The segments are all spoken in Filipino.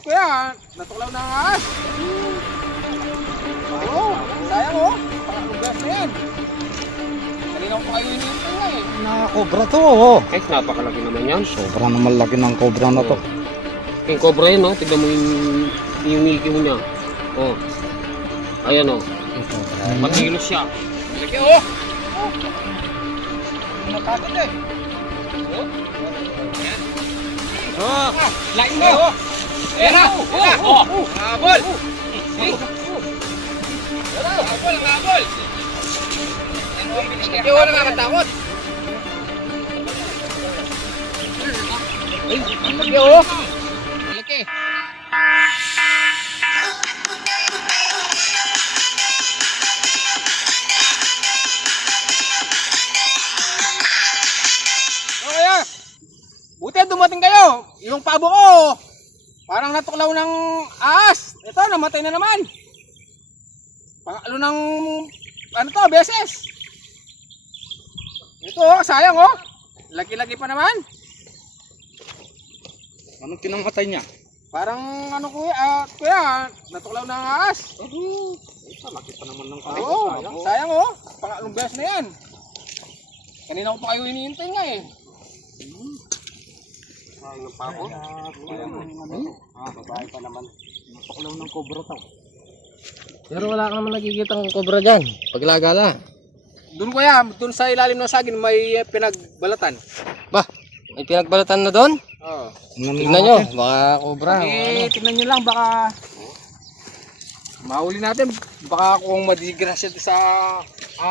kuya, natuklaw na ang ahas. Oo, sayang oh. Pangalugas na yan. Kanina ko kayo hinihintay nga eh. Nakakobra to, oh. Guys, napakalaki naman yan. Sobrang naman laki ng cobra na to. Yung cobra yun, no? Tignan mo yung ngiki niya. Oh. Ayan, oh. Matilos siya. Laki oh. Natakot eh. Oh! Lain na oh. Ayan na. Oh. Habol. Habol. Laki oh, nakakatakot. Laki oh. Laki. Kaya, buti dumating kayo. Yung pabo ko, parang natuklaw ng ahas. Ito, namatay na naman. Pangalo ng, ano to, beses. Ito, sayang oh. Laki-laki pa naman. Anong kinamatay niya? Parang ano kuya, natuklaw ng ahas. Laki pa naman ng Oo, sayang oh. Pangalong beses na yan. Kanina ko pa kayo hinihintay nga eh. Sayang ng pako. Babae pa naman. Natuklaw ng cobra to. Pero wala ka naman nakikita ng cobra dyan. Paglagala. Doon kuya, doon sa ilalim ng saging may pinagbalatan. Bah, may pinagbalatan na doon? Oo. Tignan nyo, baka cobra. Tingnan nyo lang, baka mahuli natin. Baka kung madigrasya sa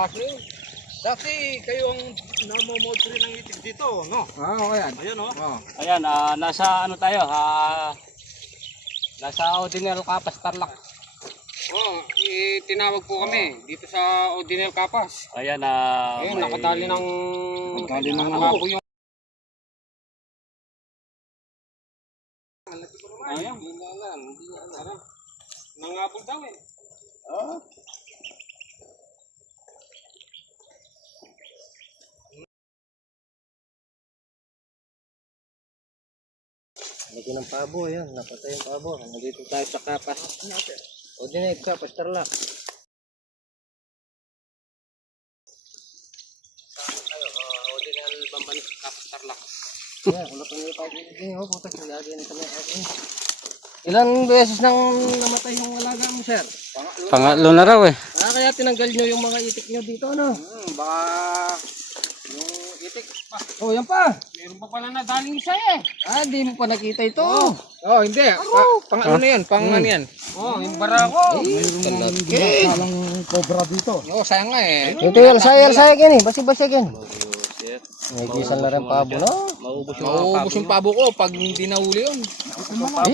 akin. Dati kayo ang namomod rin ng itig dito, no? Oo, yan. Ayan, oh. Oo. Ayan, nasa ano tayo, nasa Ordinary Kapas, Tarlac. Oo, tinawag po kami dito sa Ordinary Kapas. Ayan, Ayun, nakadali ng... Nakadali ng ako yung... Ayun, hindi na alam. Nangabog daw eh. Oo. Lagi ng pabo, ayan, napatay yung pabo. Nandito tayo sa Kapas. Ordinary Kapas, Tarlac. Ordinary Bambanis, Kapas, Tarlac. Ayan, wala pa nila tayo dito. Oh, putas, nilagay na kami akin. Ilang beses nang namatay yung alaga mo, sir? Pangatlo na raw eh. Kaya tinanggal nyo yung mga itik nyo dito, ano? Baka... Yung itik pa. Oh, yan pa. Meron pa pala na daling isa eh. Di mo pa nakita ito. Oh, hindi. Pang ano na yan? Pang ano yan? Oh, yung barako. Walang cobra dito. Oo, sayang nga eh. Ito yung saya yan eh. Basi-basi yan. May gisan na rin pabo, no? Maubos yung pabo ko pag hindi nahuli yun.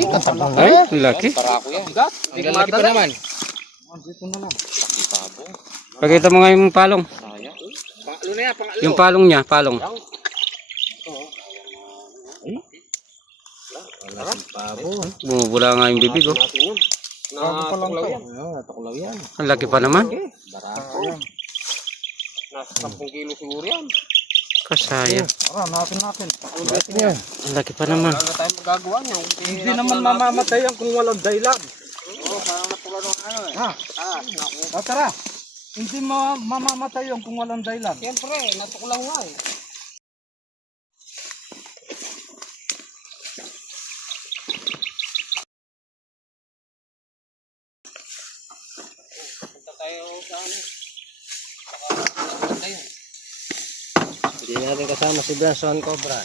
Katabang na. Laki. Parako yan. Ang laki pa naman. Dito na lang. Pakita mo nga yung palong. Pangalo na yan, pangalo. Yung palong niya, palong. Bumubula nga yung bibig, oh. Natuklaw yan. Natuklaw yan. Ang laki pa naman. Barako. Nasa 10 kilo siguro yan. Kasaya. Natin. Ang laki pa naman. Wala tayong magagawa niya. Hindi naman mamamatay yan kung walang dahilan. Oo, parang natuklaw ng ano eh. Naku. Tara. Hindi mamamatay yan kung walang dahilan. Siyempre, natuklaw nga eh. Punta tayo sa ano. Saka tayo. Hindi natin kasama si Branson Cobra.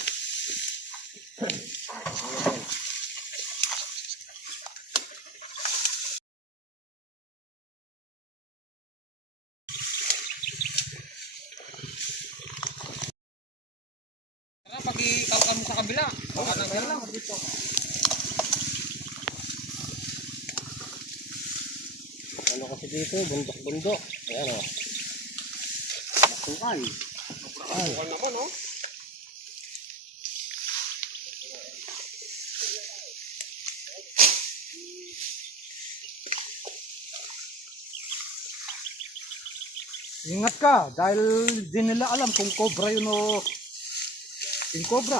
Pag ikaw kami sa kabila. Baka nandiyan lang dito. Ano kasi dito? Bundok-bundok. Ayan o. Masukal. Bukal naman oh. Ingat ka dahil di nila alam kung cobra yun o yung cobra.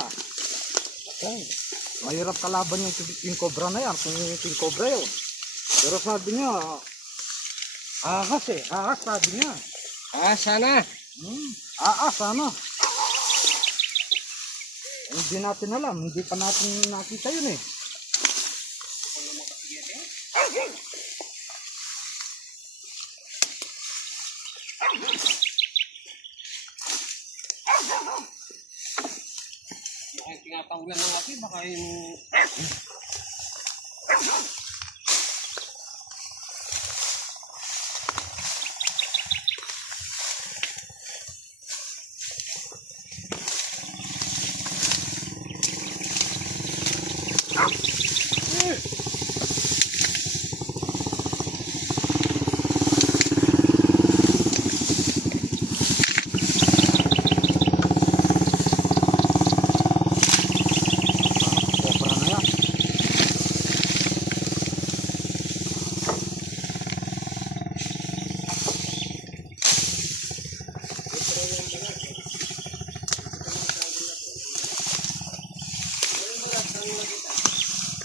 Okay. Mahirap kalaban yung king cobra na yan, kung yung king cobra yun. Pero sabi niya, ahas sabi niya. Sana. Ano? Hindi natin alam, hindi pa natin nakita yun eh. Baka yung tinatahulan ng laki, baka yung... Cobra na yan.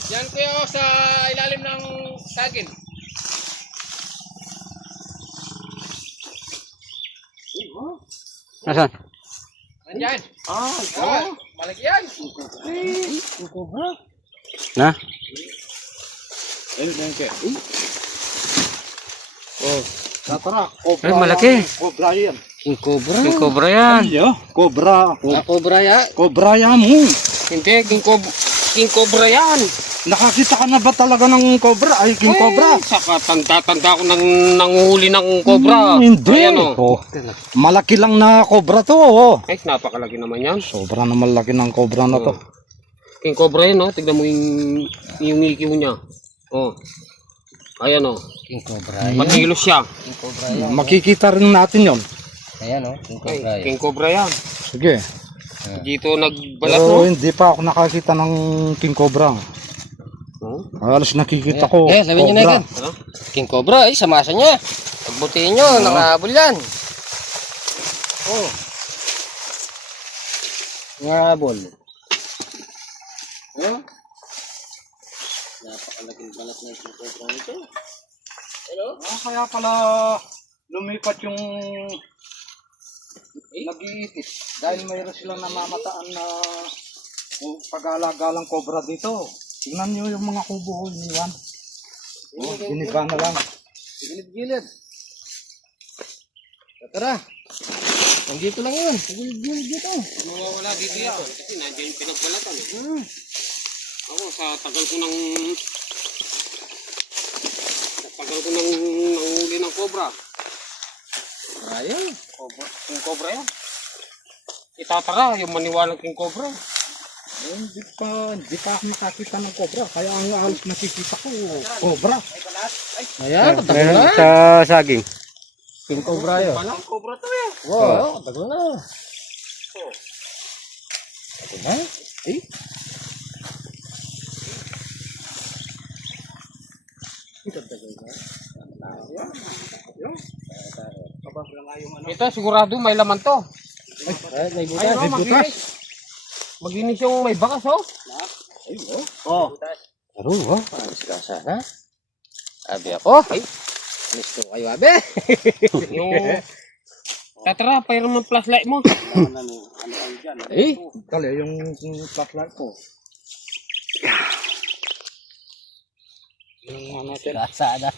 Yan kuya oh, sa ilalim ng sagin. Nasaan? Nandyan. Ah, Ah, malaki yan. Yung cobra. Na? Tara, cobra. Ay, malaki. Cobra yan. King cobra. Yung cobra yan. Yo, cobra. Cobra ya. Cobra yan mo. Hindi, king cobra yan. Nakakita ka na ba talaga ng cobra? Ay, king cobra. Saka tanda-tanda ko nanguhuli ng cobra. Hindi. Ayan, oh. Oh, malaki lang na cobra to. Oh. Ay, napakalaki naman yan. Sobra na malaki ng cobra na to. King cobra yan, oh. Tignan mo yung ikiw niya. Oh. Ayan, oh. King cobra yan. Matilos siya. King cobra yan. Makikita rin natin yon. Ayan, oh. King cobra yan. Sige. Dito nagbalat, Pero no? hindi pa ako nakakita ng king cobra. Oh. Halos nakikita ko sabihin niyo na cobra. agad. King cobra, ay, samasa niya. Pagbutiin niyo, nakahabol yan. Oh. Nakahabol. Oh. Napakalaking balat na king cobra nito. Hello? Kaya pala lumipat yung nag-iitis dahil mayroon silang namamataan na pag-alagalang cobra dito. Tingnan nyo yung mga kubo ko iniwan. Oh, giniba na lang. Gilid-gilid. Tara. Nandito lang yun. Gilid-gilid dito. Mawawala dito yan. Kasi nandiyan yung pinagbalatan eh. Ako sa tagal ko nanghuli ng cobra. Ayan. King cobra yan. Itatara yung maniwalang king cobra. Hindi pa ako nakakita ng cobra. Kaya ang halos nakikita ko, cobra. Ayan, tagal Meron na. sa saging. King cobra yun. Walang cobra to eh. Wow, tagal na. Tagal na? Eh? Ito sigurado may laman to. Ay, may butas. Ay, butas. Maginis yung may bakas, oh. Oh. Pero, oh. Sana. Abi ako. Ay. Listo kayo, abi. Yung Tatra, payro mo flashlight mo. Eh, Kali, yung flashlight ko. Yung natin. kasada.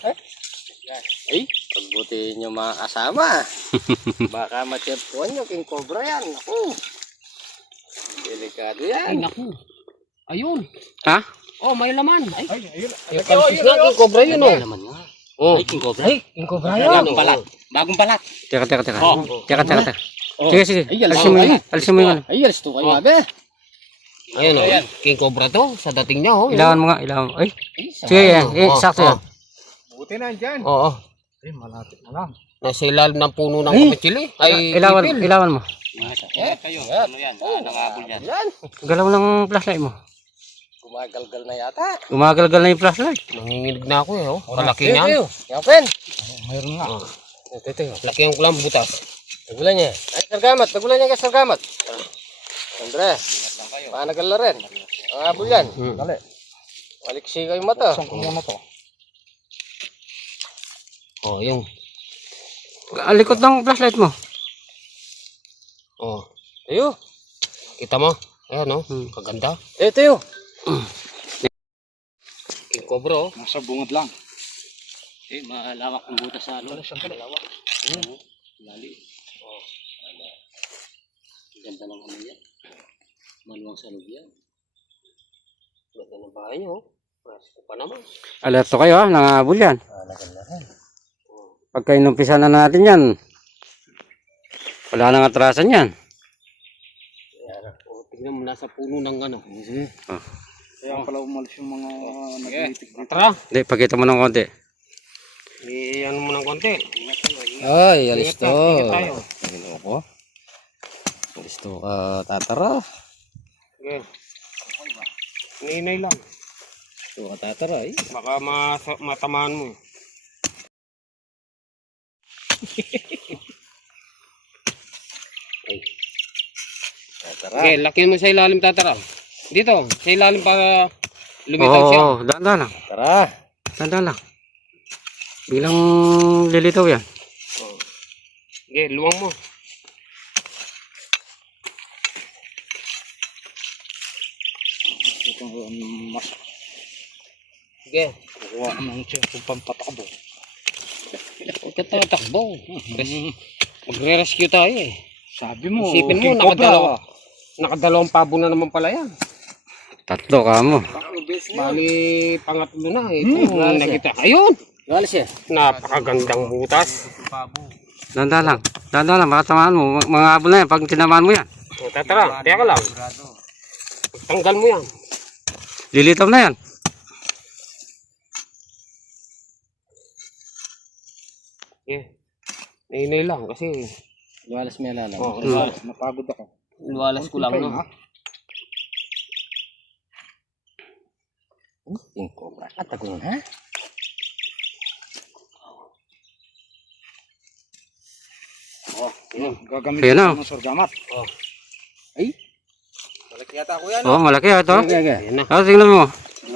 Ay, pagbuti nyo mga kasama. Baka matiyempuan nyo, king cobra yan. Naku. Delikado yan. Ay, naku. Ayun. Ha? Oh, may laman. Ay, Ayun. yung kalpis na, king cobra yun, oh. May laman nga. Oh. Ay, king cobra. Ay, king cobra yan. Bagong balat. Bagong balat. Teka. Oh. Teka. Sige. Ay, Alisin mo yun. Alisin mo yun. Ay, alis to kayo, abe. Ayun, oh. King cobra to, sa dating niya, oh. Ilawan mo nga. Ilawan. Ay. Ay, Sige yan. Sakto yan. Buti na dyan. Oo. Ay, malapit na lang. Nasa ilalim ng puno ng kamitsili. Ay, ipil. Ilawan mo. Kayo, ano yan? Nangabol yan. Yan. Galaw ng flashlight mo. Gumagalgal na yata. Gumagalgal na yung flashlight. Nanginginig na ako eh, oh. Kalaki niyan. Yapin. Mayroon nga. Ito. Laki yung kulang butas. Tagulan niya. Ay, sargamat. Tagulan niya ka sargamat. Andre. Panagal na rin. Habol yan. Dali. Maliksi kayo mata. Saan ko muna to? Oh, yung. Alikot ng flashlight mo. Oh. Ayo. Kita mo? Ayan, oh. Kaganda. Ito yun. King Cobra, oh. Nasa bungad lang. Malawak ang butas sa ano. Malawak. Lali. Oh. Ganda ng ano yan. Maluwang sa loob yan. Ganda ng bahay niyo, oh. Presko pa naman. Alerto kayo ha, nangahabol yan. Ganda rin. Pagka inumpisa na natin yan, wala nang atrasan yan. Oh, tignan mo, nasa puno ng ano. Kaya pala umalis yung mga nag-iitik dito. Tara. Hindi, pakita mo ng konti. Ano mo ng konti. Ay, alis to. Ingat tayo. Ginoo ko. Alis to ka, tatara. Okay. Ninay lang. To ka, tatara eh. Baka matamaan mo. Tatara. Okay, laki mo sa ilalim, tatara. Dito, sa ilalim para lumitaw siya. Oo, dahan lang. Tara. Dahan lang. Bilang lilitaw yan. Okay, luwang mo. Itong mas Okay. kukuha ka ng siya kung pampatakbo. Huwag ka tayo takbo. Magre-rescue tayo eh. Sabi mo, Isipin mo, King Cobra. nakadalawang pabo na naman pala yan. Tatlo ka mo. Bali, pangatlo na eh. Ito, nakita. Ayun! Alis eh. Napakagandang butas. Dahan lang. Dahan lang, baka tamaan mo. Mga habol na yan, pag tinamaan mo yan. O, tatara, teka lang. Tanggal mo yan. Lilitaw na yan. Okay. Nainay lang kasi Luwalas may alalam. oh, Napagod ako. luwalas ko lang no. King Cobra. At ako yun, ha? Gagamit Ayan na. ko ng sorgamat. Malaki yata ako yan. Oo, malaki ha ito. Ayan na. Tingnan mo.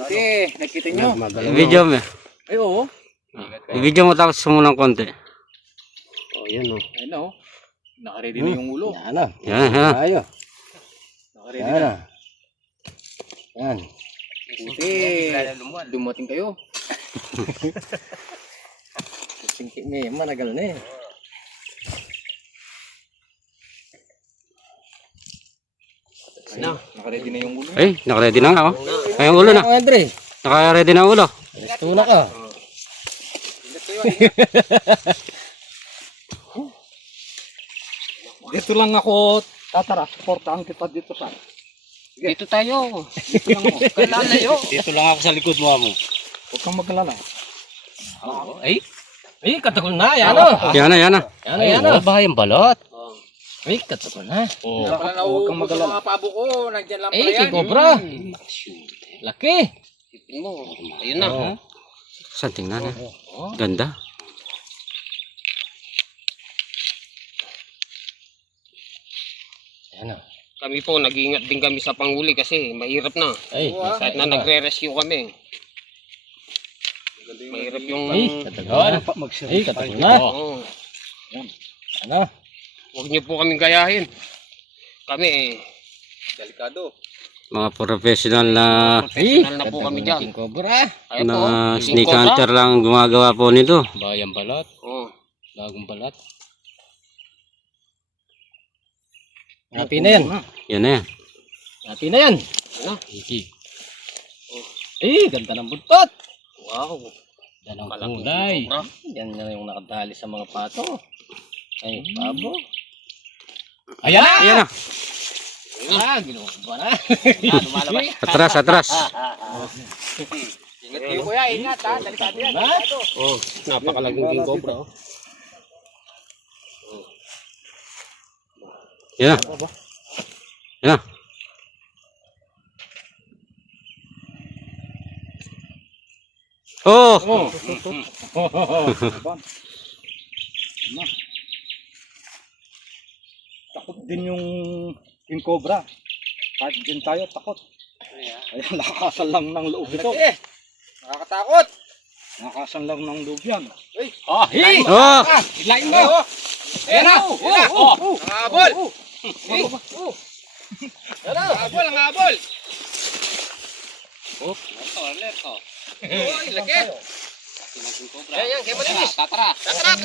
Okay, nakita nyo. Video mo. Ay, oo. I-video mo tapos mo ng konti. Oh, yan oh. Ayun na, oh. Nakaready na yung ulo. Yan na. Yan ha. Tayo. Nakaready Yan na. na. Yan. Buti, dumating kayo. Singkit niya. Managal na eh. Na. Nakaready na yung ulo. Ay, nakaready na nga oh. Ay, ang ulo na. Andre. Nakaready na ang ulo. Alis to na ka. Dito lang ako, tatara, supportahan kita dito sa. Dito tayo. Dito lang ako. Kalalayo. Dito lang ako sa likod mo. Huwag kang magalala. Ay, katakol na. Yan o. Yan na, yan na. Yan na, yan na. Bahayang balot. Ay, katakol na. Wala pala Huwag kang nauubos ang magalala. mga pabo ko. Nandyan lang Ay, pala yan. King Cobra. Laki. Ipin mo. Ayun na. Saan tingnan ha? Ganda. Yan o. Kami po, nag-iingat din kami sa panghuli kasi mahirap na. Ay, Kahit na nagre-rescue kami. Mahirap yung... ay, katakol. Ay, katakol na. Oo. Ano? Huwag niyo po kaming gayahin. Kami Delikado. Mga professional na professional na po kami dyan. King Cobra. Ayun po. na King snake Cobra. hunter lang gumagawa po nito. Bayang balat. Oo. Bagong balat. Happy na yan. Yan na yan. Happy na yan. Ano? Iki. Ay, ganda ng buntot. Wow. Ganda ng Malaking kulay. Cobra. Yan na yung nakadali sa mga pato. Ay, babo. Ayan na! Ayan na. Ah, ginawa ba na? Lumalabas. Atras, atras. Ingat kayo kuya, ingat ha. Delikado yan. Delikado. Oh, napakalaging King Cobra. Oh. Yan na. Yan na. Oh! Takot din yung King Cobra. Kahit din tayo, takot. Ay, lakasan lang ng loob ito. Laki. Nakakatakot. Lakasan lang ng loob yan. Oh, hey! Oh! Hilain mo. Ayan na. Ayan na. Nangahabol. Nangahabol, nangahabol. Alerto. Uy, laki. Yan, kaya malinis. Tatara. Tatara.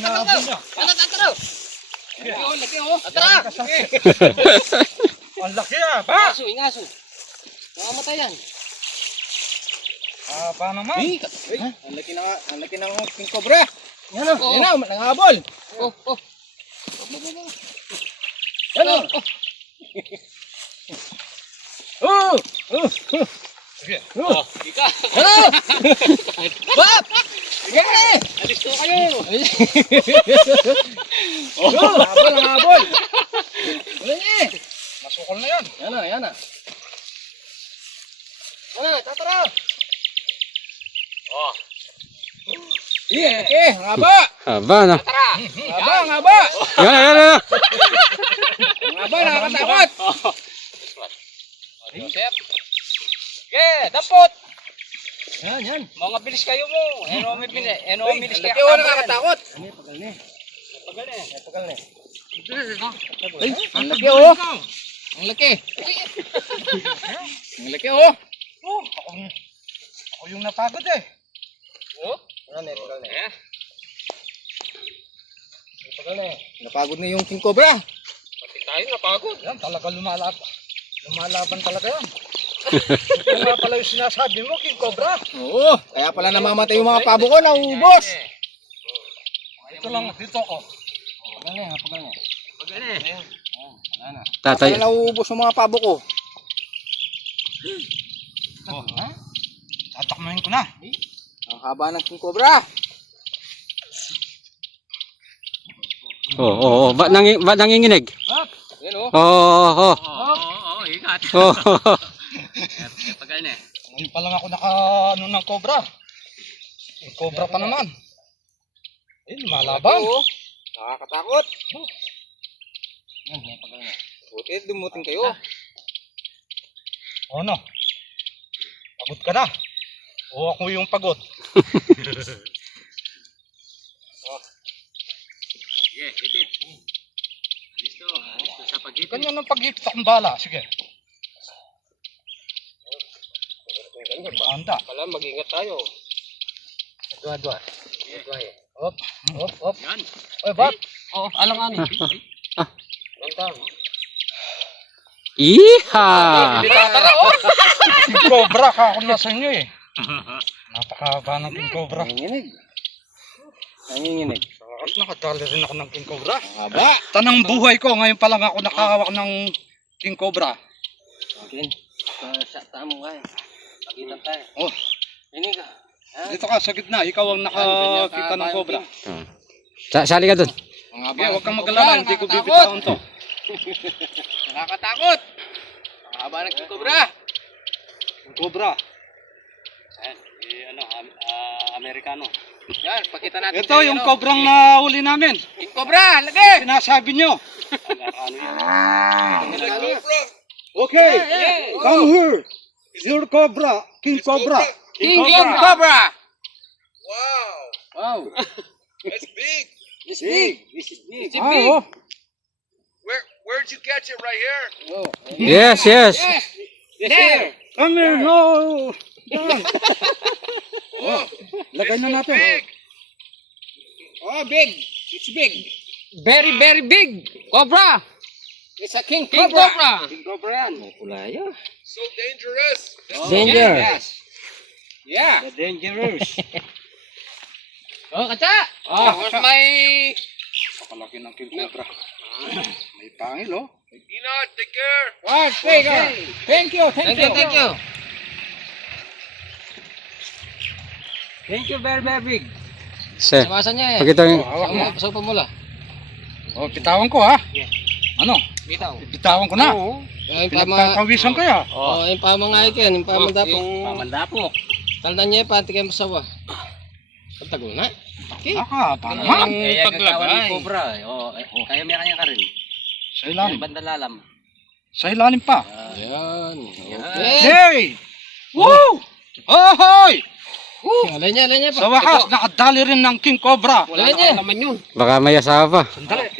Laki oh. Tatara. Ang laki ah, ba? Ingaso. Mamamatay yan. Ba naman? Ang laki ng king cobra. Yan o. Ayan na, nangahabol. Oh. Yan o. Oh, ika. Ano? Bap! Sige! Alis to kayo. Nangahabol, nangahabol. Wala niya eh. Masukol na yan. Yan na. Tatara. Oh, Laki, ngaba. Haba na. Ngaba. Yan. Ngaba, nakakatakot. Joseph. Okay, dapot. Yan. Mga bilis kayo mo. Ano bilis Laki oh, nakakatakot. Pagal eh. Ay, ang laki oh. Ang laki. Ang laki oh. Ako yung napagod eh. Napagod na yung king cobra. Pati tayo napagod. Yan, talaga lumalaban talaga yan. Ito nga pala yung sinasabi mo, King Cobra. Oo, kaya pala namamatay yung mga pabo ko, naubos. Ito lang, dito ako. Pagal eh. Tatay. Kaya nauubos yung mga pabo ko. Tatakmahin ko na. Ang haba ng king cobra. Oo. Ba't nanginginig? Yan oh. Oo. Oo, ikat. Oo. Pagal na eh. Ngayon pa lang ako ng cobra. Yung cobra pa naman. Lumalaban. Oo. Nakakatakot. Buti dumuting kayo. O ano? Pagod ka na. O ako yung pagod. Sige, ipit. Alis to sa pag-ipit. Ganyan ang pag-ipit akong bala. Sige. Anda. Pala, mag-ingat tayo. Dua. Op. Yan. Oy, Bat. Oh, alanganin. Ganda. Iha! King Cobra ka ako na sa inyo eh. Napakahaba ng King Cobra. Nanginginig. At nakadali rin ako ng King Cobra. Haba. Tanang buhay ko, ngayon pa lang ako nakahawak ng King Cobra. Akin. Sa tamo ka eh. Pagitan tayo. Oh, Ini ka. dito ka sa gitna, ikaw ang nakakita ng Cobra. Sali ka dun. Ang haba. Okay, huwag kang mag-alala, hindi ko bibitawan to. Nakakatakot. Ang haba ng king cobra. King Cobra. Amerikano. Yan, pakita natin. Ito yung cobrang nahuli namin. King cobra, lagi. Sinasabi nyo. Amerikano yan. Okay, come here. Your Cobra, King Cobra. King cobra. Wow. It's big. It's big. It's Ah, big. oh. Where'd you catch it? Right here? Oh. Yes. There. Come here, no. Yan. Oh, lagay na natin. Oh, big. It's big. Very, very big. Cobra. It's a king King cobra. Cobra. King cobra yan. Pulayo. So dangerous. Danger. Yes. Yeah. Dangerous. Oh, kacha. Where's my... Pakalaki ng King Cobra. May pangil, oh. Peanut, take care. Wow, thank you. Thank you. Thank you very, very big. Sir, Iwasan niya eh. pakita yung... Sa pamula. Oh, bitawan ko, ha. Ano? Bitaw. Bitawan ko na. Yung Pinagpapawisan ko, ya. Oh, yung pamangay ko yan. Yung pamandapok. Pamandapok. Taldan niya pati kayo masawa. Pagtago na. Nakahaba naman. Kaya paglagay. gagawa ng cobra. Kaya may kanya ka rin. Sa ilalim. Bandalalam. Sa ilalim pa. Ayan. Yan. Okay. Hey! Wow! Ahoy! Alay niya. Sa wakas, nakadali rin ng king cobra. Wala niya. Laman yun. Baka may asawa pa. Sandali.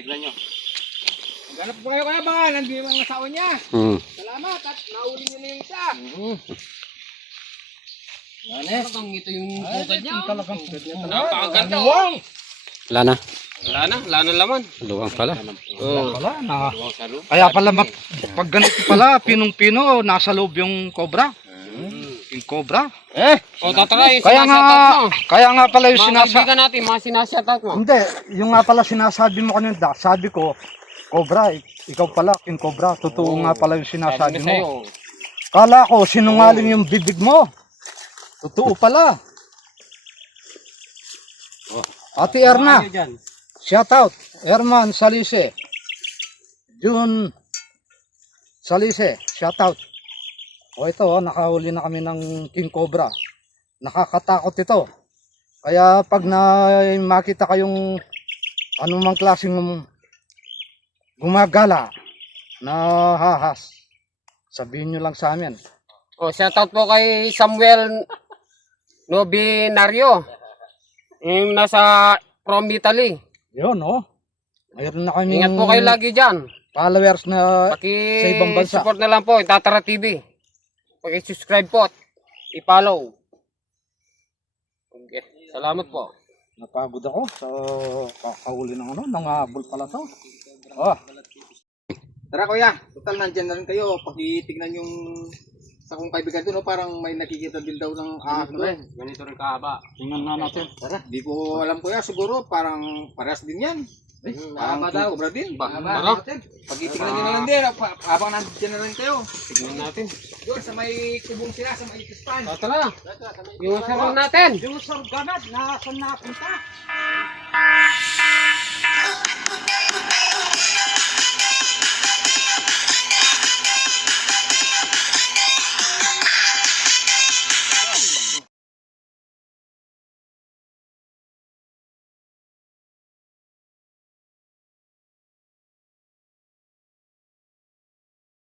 Ganap po kayo kaya ba? Nandiyo ang asawa niya. Salamat at nauli niyo na yung isa. Talagang ito yung pugad niya. Talagang Napakaganda. Wala na. Wala na laman. Luwang pala. Wala na. Kaya pala, pag ganito pala, pinong-pino, nasa loob yung cobra. Yung cobra. O tatara yung Kaya nga pala yung mga kaibigan natin, mga sinasyatout mo. Hindi, yung nga pala sinasabi mo kanina, sabi ko, cobra, ikaw pala, king cobra. Totoo nga pala yung sinasabi mo. Kala ko, sinungaling yung bibig mo. Totoo pala. Ate Erna, shout out. Erman Salise. June Salise, shout out. O ito, nakahuli na kami ng king cobra. Nakakatakot ito. Kaya pag makita kayong anumang klaseng gumagala na hahas, sabihin nyo lang sa amin. O shoutout po kay Samuel Nobinario. Yung nasa from Italy. Yun, oh. Mayroon na kami Ingat po kayo lagi dyan. followers na sa ibang bansa. Paki-support na lang po, Tatara TV. Paki-subscribe po at i-follow. Okay. Salamat po. Napagod ako sa kakahuli ng nangabol pala to. Oh, Tara kuya, total nandyan na rin kayo. Pakitignan yung sa kong kaibigan doon, parang may nakikita din daw ng ahas doon. Ganito rin kahaba. tingnan na natin. Tara, di ko alam kuya, siguro parang parehas din yan. Parang mahaba daw. cobra din. Tara. Pakitignan nyo na lang din, habang nandyan na rin kayo. Tignan natin. Doon sa may kubong sila, sa may kispan. Tara. Yung sarong natin. Yung sarganat, nasan napunta?